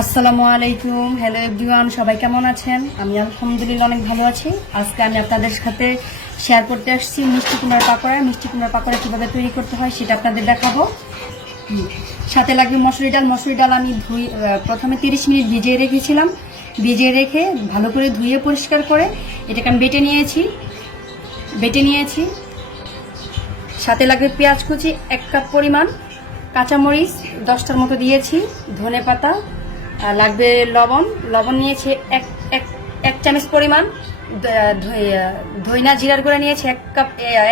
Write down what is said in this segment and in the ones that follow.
আসসালামু আলাইকুম। Hello everyone, সবাই কেমন আছেন? আমি আলহামদুলিল্লাহ অনেক ভালো আছি। আজকে আমি আপনাদের সাথে শেয়ার করতে আসছি মিষ্টি কুমড়ার পাকোড়া। মিষ্টি কুমড়ার পাকোড়া কীভাবে তৈরি করতে হয় সেটা আপনাদের দেখাবো। সাথে লাগবে মসুরি ডাল। মসুরি ডাল আমি প্রথমে 30 মিনিট ভিজিয়ে রেখেছিলাম। ভিজিয়ে রেখে ভালো করে ধুয়ে পরিষ্কার করে এটাকে আমি বেটে নিয়েছি। সাথে লাগবে পেঁয়াজ কুচি 1 কাপ পরিমাণ, কাঁচামরিচ 10টার মতো দিয়েছি, ধনে পাতা লাগবে, লবণ নিয়েছি এক চামচ পরিমাণ, ধইনা জিরার গুঁড়া নিয়েছি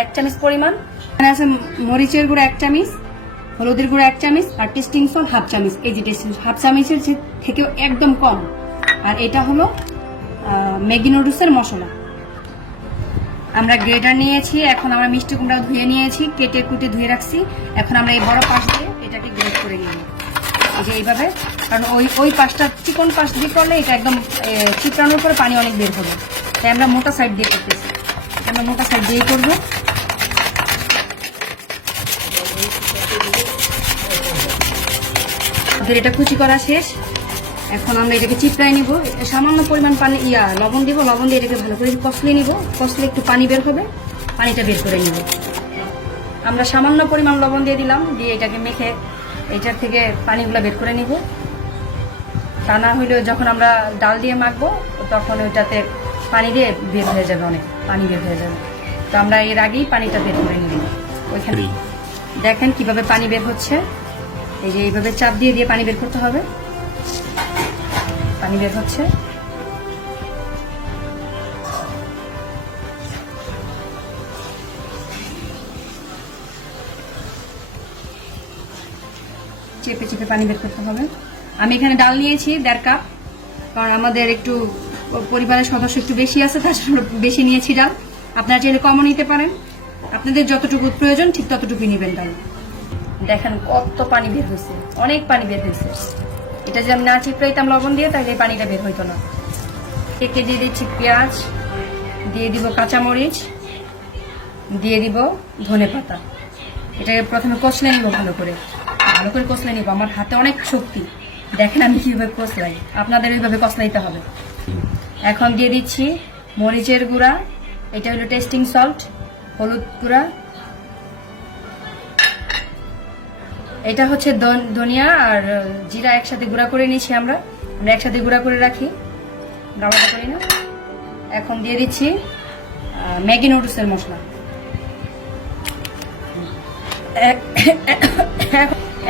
1 চামচ পরিমাণ, এখানে আছে মরিচের গুঁড়া 1 চামচ, হলুদের গুঁড়া 1 চামচ আর টেস্টিং সল্ট 1/2 চামচ। এই যে টেস্টিং 1/2 চামচের থেকেও একদম কম। আর এটা হলো ম্যাগি নুডলসের মশলা। আমরা গ্রেটার নিয়েছি। এখন আমরা মিষ্টি কুমড়া ধুয়ে নিয়েছি, কেটে কুটে ধুয়ে রাখছি। এখন আমরা এই বড় পাশ দিয়ে এটাকে গ্রেট করে নিব, এই যে এইভাবে। কারণ ওই পাশটা চিকন পাশ দিয়ে করলে এটা একদম চিপড়ানোর পরে পানি অনেক বের হবে, তাই আমরা মোটা সাইড দিয়ে করতেছি। আমরা মোটা সাইড দিয়েই করবো। এটা কুচি করা শেষ। এখন আমরা এটাকে চিপড়াই নিব। সামান্য পরিমাণ পানি লবণ দিব। লবণ দিয়ে এটাকে ভালো করে কষলে নিব। কষলে একটু পানি বের হবে, পানিটা বের করে নিব। আমরা সামান্য পরিমাণ লবণ দিয়ে দিলাম, দিয়ে এটাকে মেখে এইটার থেকে পানিগুলো বের করে নিব। তা না হইলে যখন আমরা ডাল দিয়ে মাখবো তখন ওইটাতে পানি দিয়ে বের হয়ে যাবে, অনেক পানি বের হয়ে যাবে। তো আমরা এর আগেই পানিটা বের করে নিব। ওইখানে দেখেন কিভাবে পানি বের হচ্ছে। এই যে এইভাবে চাপ দিয়ে দিয়ে পানি বের করতে হবে। পানি বের হচ্ছে। চেপে চেপে পানি বের করতে হবে। আমি এখানে ডাল নিয়েছি 1.5 কাপ, কারণ আমাদের একটু পরিবারের সদস্য একটু বেশি আছে, তার জন্য বেশি নিয়েছি ডাল। আপনারা চাইলে কমও নিতে পারেন, আপনাদের যতটুকু প্রয়োজন ঠিক ততটুকুই নেবেন ডাল। দেখেন কত পানি বের হয়েছে, অনেক পানি বের হয়েছে। এটা যদি আমি না চিপড়াইতাম লবণ দিয়ে, তাহলে এই পানিটা বের হইতো না। কেটে দিয়ে দিচ্ছি পেঁয়াজ, দিয়ে দিব কাঁচামরিচ, দিয়ে দিব ধনে পাতা। এটাকে প্রথমে কষলে নিব, ভালো করে কষলে নিব। আমার হাতে অনেক শক্তি, দেখেন আমি কিভাবে কষলাই, আপনাদের ওইভাবে কষলাইতে হবে। এখন দিয়ে দিচ্ছি মরিচের গুঁড়া, এটা হলো টেস্টিং সল্ট, হলুদ গুঁড়া, এটা হচ্ছে ধনিয়া আর জিরা একসাথে গুঁড়া করে নিয়েছি। আমরা একসাথে গুঁড়া করে রাখি, আলাদা করি না। এখন দিয়ে দিচ্ছি ম্যাগি নুডলসের মশলা।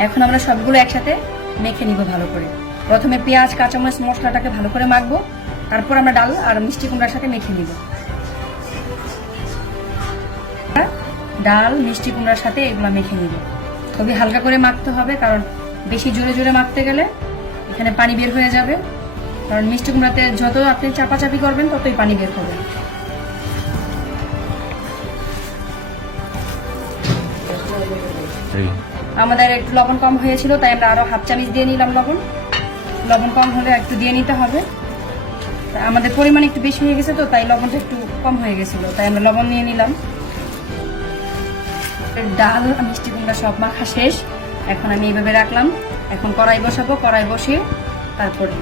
এখন আমরা সবগুলো একসাথে মেখে নিব ভালো করে। প্রথমে পেঁয়াজ কাঁচামরিচ মশলাটাকে ভালো করে মাখবো, তারপর আমরা ডাল আর মিষ্টি কুমড়ার সাথে মেখে নিব। ডাল মিষ্টি কুমড়ার সাথে এগুলো মেখে নিব। খুবই হালকা করে মাখতে হবে, কারণ বেশি জোরে জোরে মাখতে গেলে এখানে পানি বের হয়ে যাবে। কারণ মিষ্টি কুমড়াতে যত আপনি চাপাচাপি করবেন ততই পানি বের হবে। আমাদের একটু লবণ কম হয়েছিল, তাই আমরা আরো 1/2 চামচ দিয়ে নিলাম লবণ কম হলে একটু দিয়ে নিতে হবে। আমাদের পরিমাণ একটু বেশি হয়ে গেছে, তো তাই লবণটা একটু কম হয়ে গেছিল, তাই আমরা লবণ নিয়ে নিলাম। ডাল মিষ্টি কুমড়া সব মাখা শেষ। এখন আমি এইভাবে রাখলাম। এখন কড়াই বসাবো। কড়াই বসিয়ে তারপরে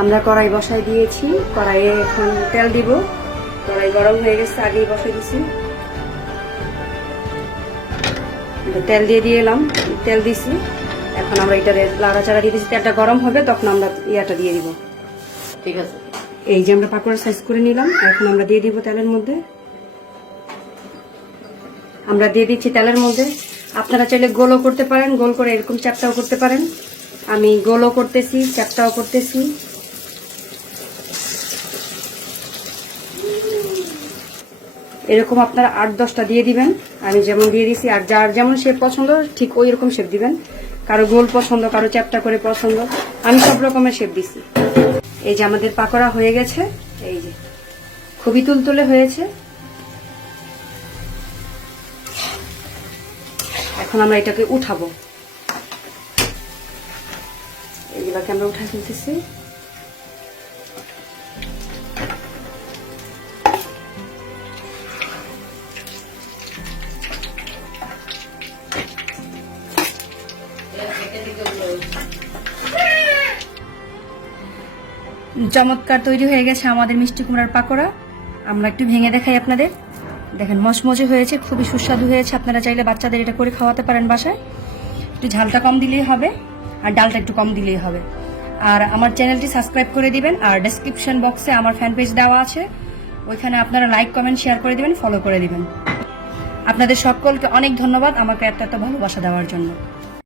আমরা কড়াই বসাই দিয়েছি। কড়াইয়ে এখন তেল দিব। কড়াই গরম হয়ে গেছে, আগেই বসাই দিছি। তেল দিয়ে এলাম, তেল দিছি। এখন আমরা এটা লাড়াচাড়া দিয়ে দিচ্ছি। তেলটা গরম হবে তখন আমরা ইয়াটা দিয়ে দিব। ঠিক আছে, এই যে আমরা পাকোড়া সাইজ করে নিলাম। এখন আমরা দিয়ে দিব তেলের মধ্যে। আমরা দিয়ে দিচ্ছি তেলের মধ্যে। আপনারা চাইলে গোলও করতে পারেন, গোল করে এরকম চ্যাপটাও করতে পারেন। আমি গোলও করতেছি, চ্যাপটাও করতেছি। এরকম আপনারা 8-10টা দিয়ে দিবেন। আমি যেমন দিয়ে দিছি, আর যার যেমন শেপ পছন্দ ঠিক ওই রকম শেপ দিবেন। কারো গোল পছন্দ, কারো চ্যাপটা করে পছন্দ। আমি সব রকমের শেপ দিছি। এই যে আমাদের পাকোড়া হয়ে গেছে, এই যে খুবই তুলতুলে হয়েছে। এখন আমরা এটাকে উঠাবো। এইগুলাকে আমরা উঠাই ফেলতেছি। চমৎকার তৈরি হয়ে গেছে আমাদের মিষ্টি কুমড়ার পাকোড়া। আমরা একটু ভেঙে দেখাই আপনাদের। দেখেন মচমচে হয়েছে, খুবই সুস্বাদু হয়েছে। আপনারা চাইলে বাচ্চাদের এটা করে খাওয়াতে পারেন বাসায়। একটু ঝালটা কম দিলেই হবে আর ডালটা একটু কম দিলেই হবে। আর আমার চ্যানেলটি সাবস্ক্রাইব করে দিবেন। আর ডেসক্রিপশন বক্সে আমার ফ্যান পেজ দেওয়া আছে, ওইখানে আপনারা লাইক কমেন্ট শেয়ার করে দিবেন, ফলো করে দিবেন। আপনাদের সকলকে অনেক ধন্যবাদ আমাকে এত ভালোবাসা দেওয়ার জন্য।